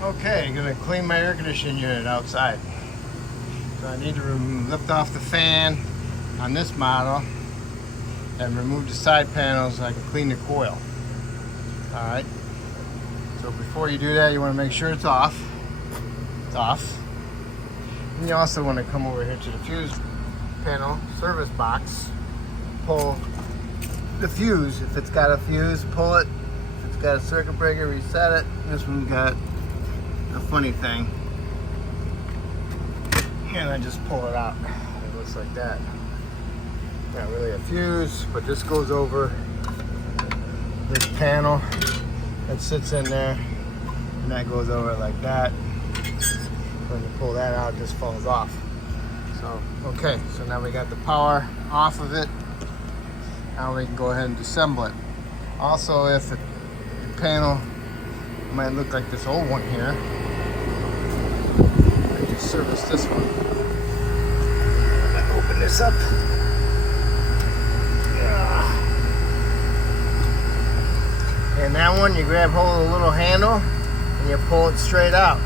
Okay, I'm gonna clean my air conditioning unit outside. So I need to lift off the fan on this model and remove the side panels so I can clean the coil. Alright, so before you do that, you want to make sure it's off. It's off. And you also want to come over here to the fuse panel service box, pull the fuse. If it's got a fuse, pull it. If it's got a circuit breaker, reset it. This one's got a funny thing, and I just pull it out. It looks like that. Not really a fuse, but this goes over this panel that sits in there, and that goes over like that. When you pull that out, it just falls off. So, okay, so now we got the power off of it. Now we can go ahead and disassemble it. Also, if the panel might look like this old one here, I just service this one. I'm gonna open this up. And that one, you grab hold of the little handle and you pull it straight out.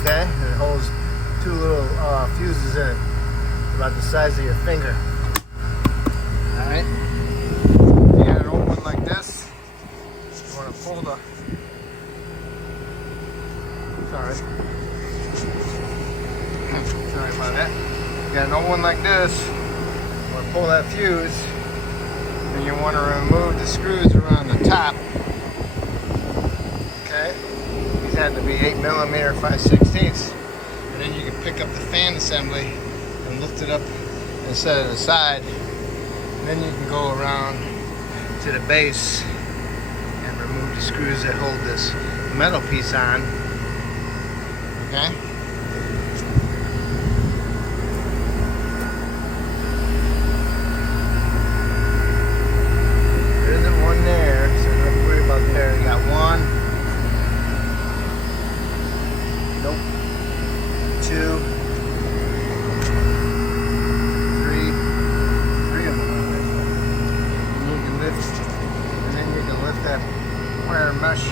Okay, and it holds two little fuses in it, about the size of your finger. Alright, you got an old one like this, you want to pull the, sorry about that. You got an old one like this, you want to pull that fuse, and you want to remove the screws around the top. Okay, these had to be 8mm 5/16. And then you can pick up the fan assembly and lift it up and set it aside. And then you can go around to the base and remove the screws that hold this metal piece on. Okay? There isn't one there, so don't have to worry about there. You got one. Nope. 2, 3 of them on this one. And you can lift, and then you can lift that wire mesh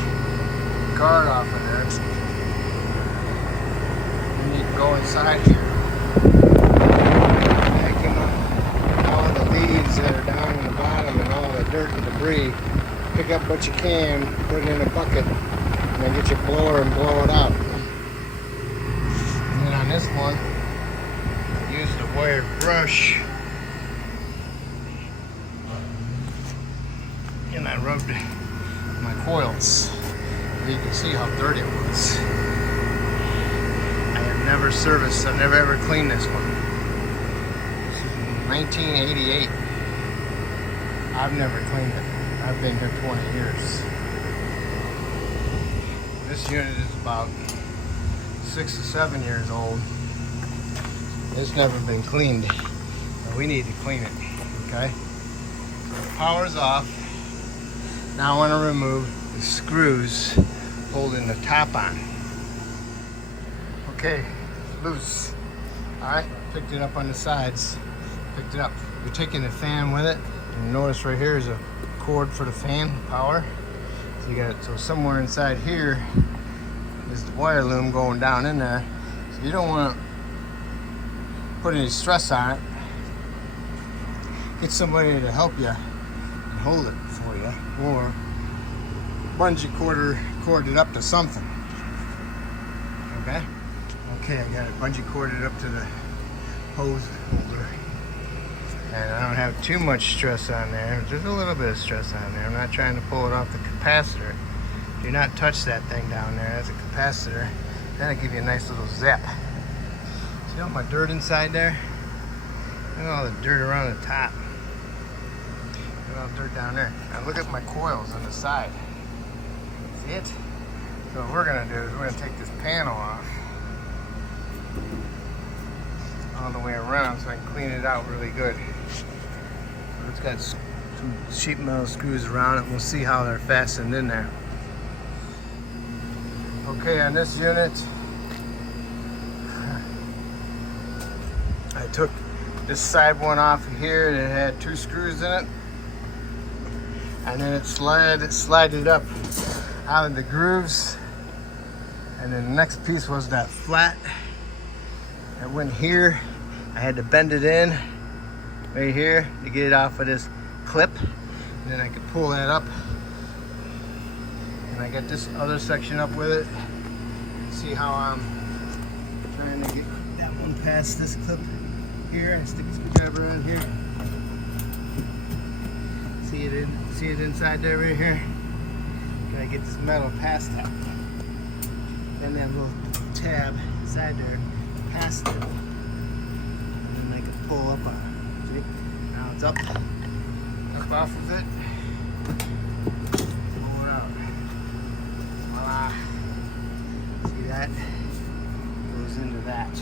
guard off of there. And you can go inside here. Vacuum up all of the leaves that are down in the bottom and all the dirt and debris. Pick up what you can, put it in a bucket, and then get your blower and blow it out. On this one, I used a wired brush and I rubbed my coils. You can see how dirty it was. I have never serviced, I've never ever cleaned this one. This is 1988. I've never cleaned it. I've been here 20 years. This unit is about 6 to 7 years old. It's never been cleaned. So we need to clean it. Okay? So the power's off. Now I want to remove the screws holding the top on. Okay, loose. Alright, picked it up on the sides. Picked it up. You're taking the fan with it. And you notice right here is a cord for the fan, power. So you got it, so somewhere inside here is the wire loom going down in there. So you don't want to put any stress on it. Get somebody to help you and hold it for you, or bungee cord it up to something. Okay? Okay, I got it bungee corded up to the hose holder. And I don't have too much stress on there. There's a little bit of stress on there. I'm not trying to pull it off the capacitor. Do not touch that thing down there. That's a capacitor. That'll give you a nice little zap. See all my dirt inside there? Look at all the dirt around the top. Look at all the dirt down there. Now look at my coils on the side. See it? So what we're gonna do is we're gonna take this panel off all the way around so I can clean it out really good. So it's got some sheet metal screws around it. We'll see how they're fastened in there. Okay, on this unit, I took this side one off of here and it had 2 screws in it. And then it slided up out of the grooves And then the next piece was that flat that went here. I had to bend it in right here to get it off of this clip. And then I could pull that up. And I got this other section up with it. See how I'm trying to get that one past this clip here and stick the screwdriver in here. See it inside there right here? Gotta get this metal past that. Then that little tab inside there, past it. And then I can pull up on it. See? Now it's up off of it. Pull it out. Voila. See that? Goes into that.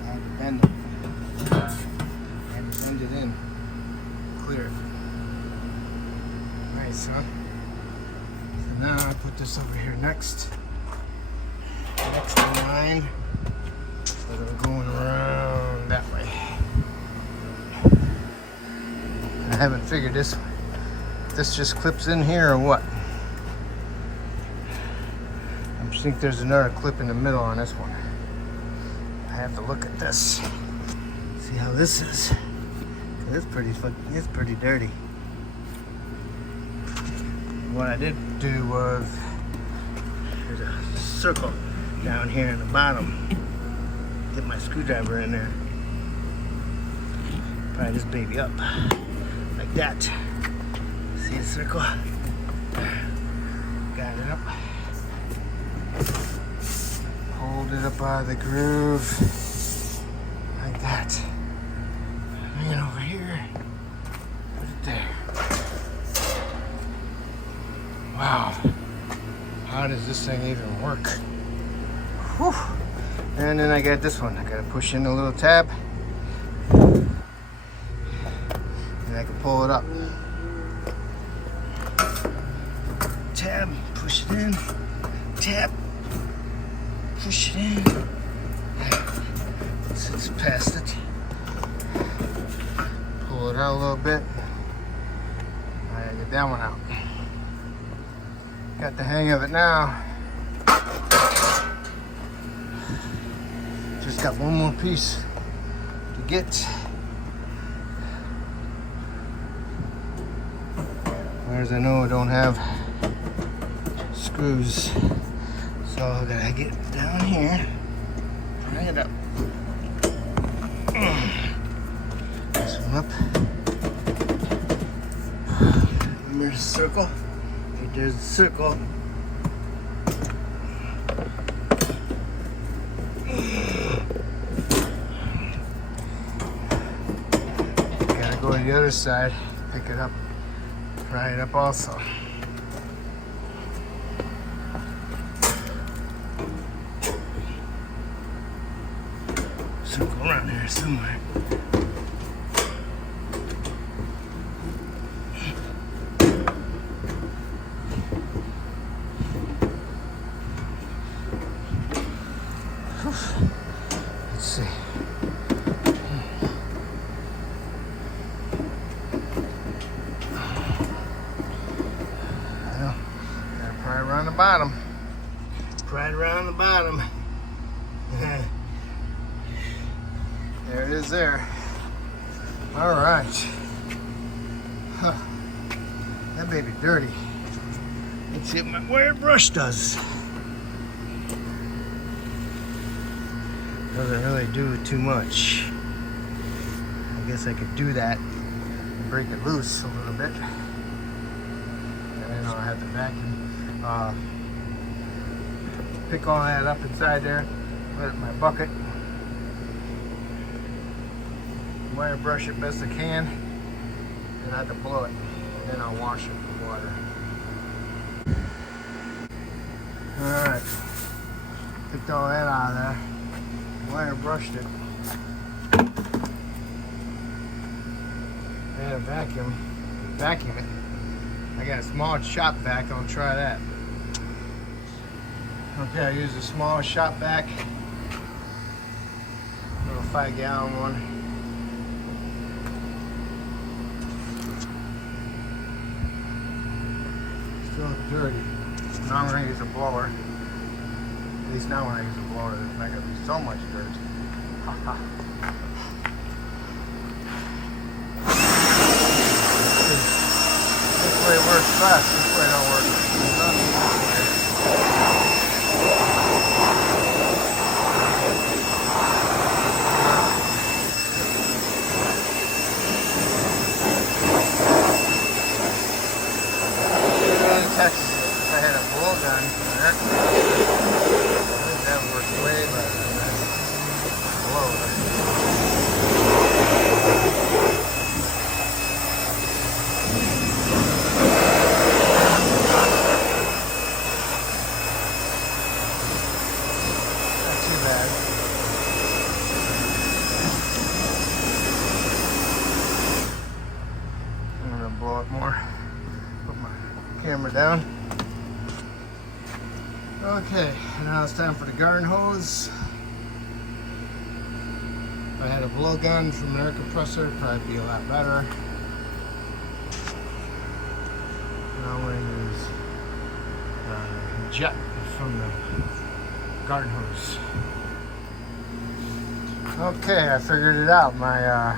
I had to bend it. I had to bend it in. Clear it. Nice, huh? So now I put this over here next to mine. So they're going around that way. I haven't figured this one. This just clips in here or what? I think there's another clip in the middle on this one. I have to look at this. See how this is. It's pretty dirty. What I did do was, there's a circle down here in the bottom. Get my screwdriver in there. Pry this baby up. Like that. See the circle? Got it up. Hold it up out of the groove. Like that. Bring it over here. Put it there. Wow. How does this thing even work? Whew. And then I got this one. I gotta push in the little tab. I can pull it up. Tab, push it in. Tab, push it in. Since past it. Pull it out a little bit. I gotta get that one out. Got the hang of it now. Just got one more piece to get. Whereas I know I don't have screws, so I gotta get down here, bring it up. This one up. And there's a circle. Right there's the circle. Gotta go to the other side, pick it up. Pry it up also. Circle around here somewhere. Let's see. Around the bottom. Right around the bottom. There it is there. All right. Huh. That baby dirty. Let's see what my wire brush does. Doesn't really do too much. I guess I could do that and break it loose a little bit. And then I'll have to vacuum. Pick all that up inside there, put it in my bucket, wire brush it best I can, and I have to blow it, and then I'll wash it with water. Alright, picked all that out of there, wire brushed it, and a vacuum it. I got a small shop vac, I'll try that. Okay, I use a small shop vac, little 5-gallon one. Still dirty. Now I'm gonna use a blower. At least now when I use a blower, there's not going to be so much dirt. This way works best. This way don't work. Texas, if I had a blowgun from an air conditioner, I think that would work way better than this blower. Not too bad. I'm gonna blow it more. Put my camera down. Okay, now it's time for the garden hose. If I had a blowgun from an air compressor, it'd probably be a lot better. Now I'm going to use jet from the garden hose. Okay, I figured it out. My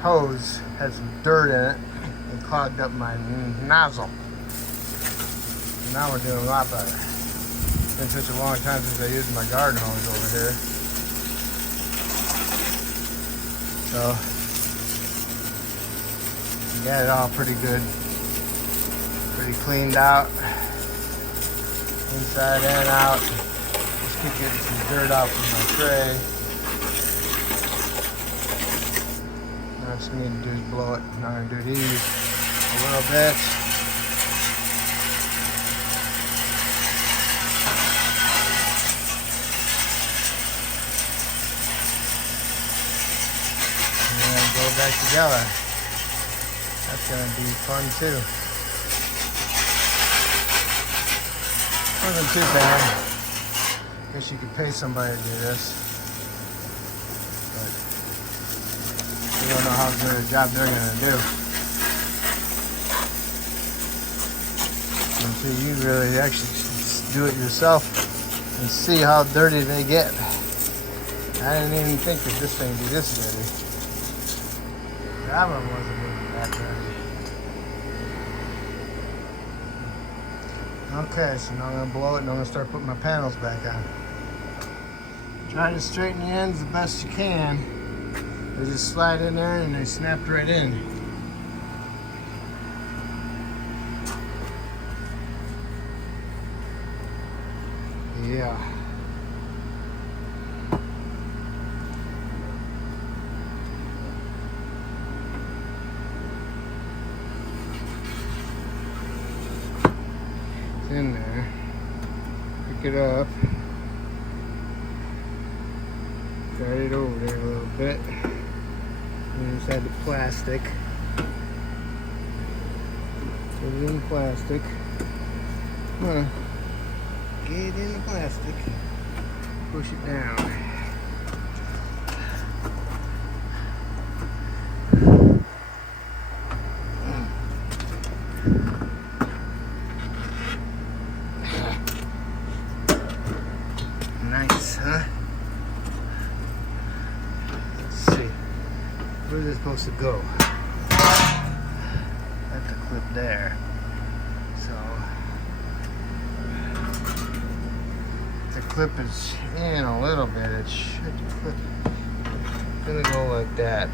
hose had some dirt in it and clogged up my nozzle. And now we're doing a lot better. It's been such a long time since I used my garden hose over here. So, we got it all pretty good. Pretty cleaned out. Inside and out. Just keep getting some dirt out from my tray. Now I just need to do is blow it. Now I'm going to do these a little bit. Back together. That's going to be fun too. Wasn't too bad. Guess you could pay somebody to do this, but you don't know how good a job they're going to do until you really actually do it yourself and see how dirty they get. I didn't even think that this thing would be this dirty. That one wasn't even that dirty. Okay, so now I'm going to blow it and I'm going to start putting my panels back on. Try to straighten the ends the best you can. They just slide in there and they snapped right in. Yeah. In there, pick it up, guide it over there a little bit, and inside the plastic, put it in the plastic, come on, get it in the plastic, push it down. Nice, huh? Let's see. Where's it supposed to go? That's the clip there. So the clip is in a little bit. It should clip. It's gonna go like that.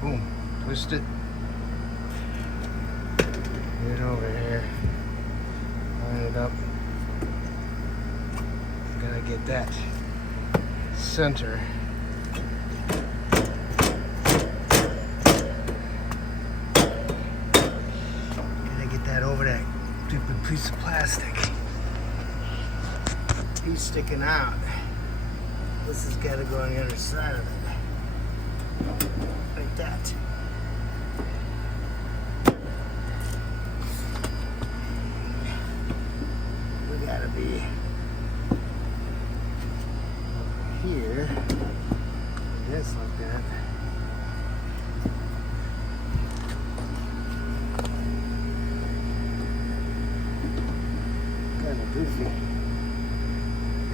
Boom, twist it, get it over here, line it up. Gotta get that center. Gotta get that over that stupid piece of plastic. Piece sticking out. This has gotta go on the other side of it. Like that. We gotta be over here. Like nice like that. Kind of goofy.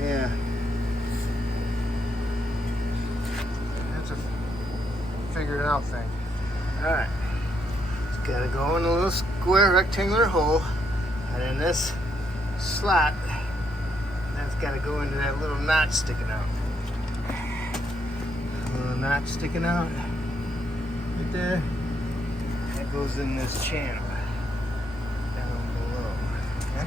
Yeah. That's a figured out thing. Alright. It's gotta go in a little square rectangular hole. And in this slot, that's gotta go into that little notch sticking out. Little notch sticking out right there. That goes in this channel down below. Okay.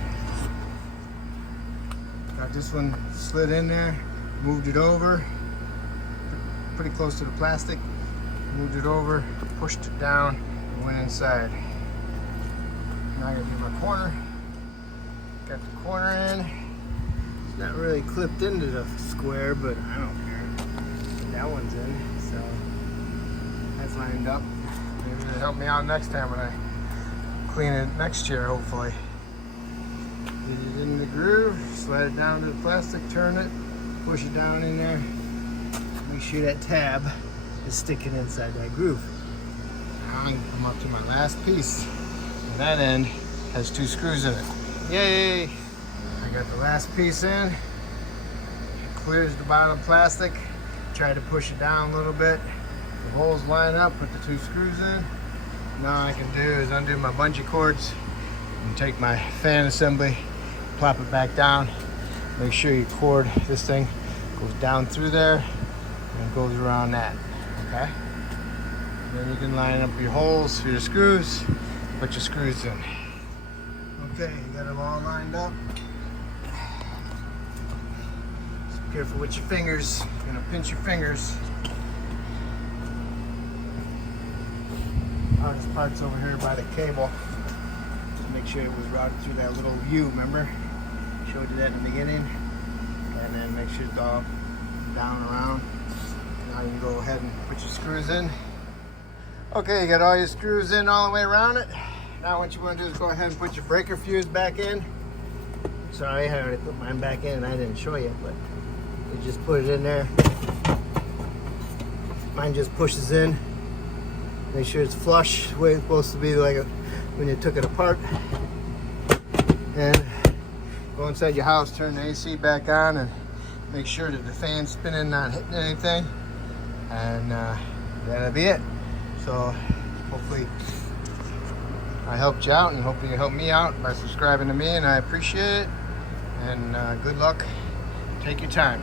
Got this one slid in there, moved it over, pretty close to the plastic. Moved it over, pushed it down, and went inside. Now I gotta do my corner. Got the corner in. It's not really clipped into the square, but I don't care. That one's in, so that's lined up. Maybe it'll help me out next time when I clean it next year, hopefully. Get it in the groove, slide it down to the plastic, turn it, push it down in there. Make sure that tab is sticking inside that groove. Now I'm come up to my last piece. And that end has 2 screws in it. Yay! I got the last piece in. It clears the bottom plastic. Try to push it down a little bit. The holes line up, put the 2 screws in. Now all I can do is undo my bungee cords and take my fan assembly, plop it back down. Make sure you cord this thing goes down through there and goes around that. Okay? Then you can line up your holes for your screws, put your screws in. Okay, you got them all lined up. Just be careful with your fingers. You're gonna pinch your fingers. Oh, this part's over here by the cable. Just make sure it was routed through that little U, remember? Showed you that in the beginning. And then make sure it's all down around. Now you can go ahead and put your screws in. Okay, you got all your screws in all the way around it. Now what you want to do is go ahead and put your breaker fuse back in. Sorry, I already put mine back in and I didn't show you, but you just put it in there. Mine just pushes in. Make sure it's flush, the way it's supposed to be like when you took it apart. And go inside your house, turn the AC back on, and make sure that the fan's spinning, not hitting anything. And that'll be it. So hopefully I helped you out, and hope you help me out by subscribing to me, and I appreciate it. And good luck. Take your time.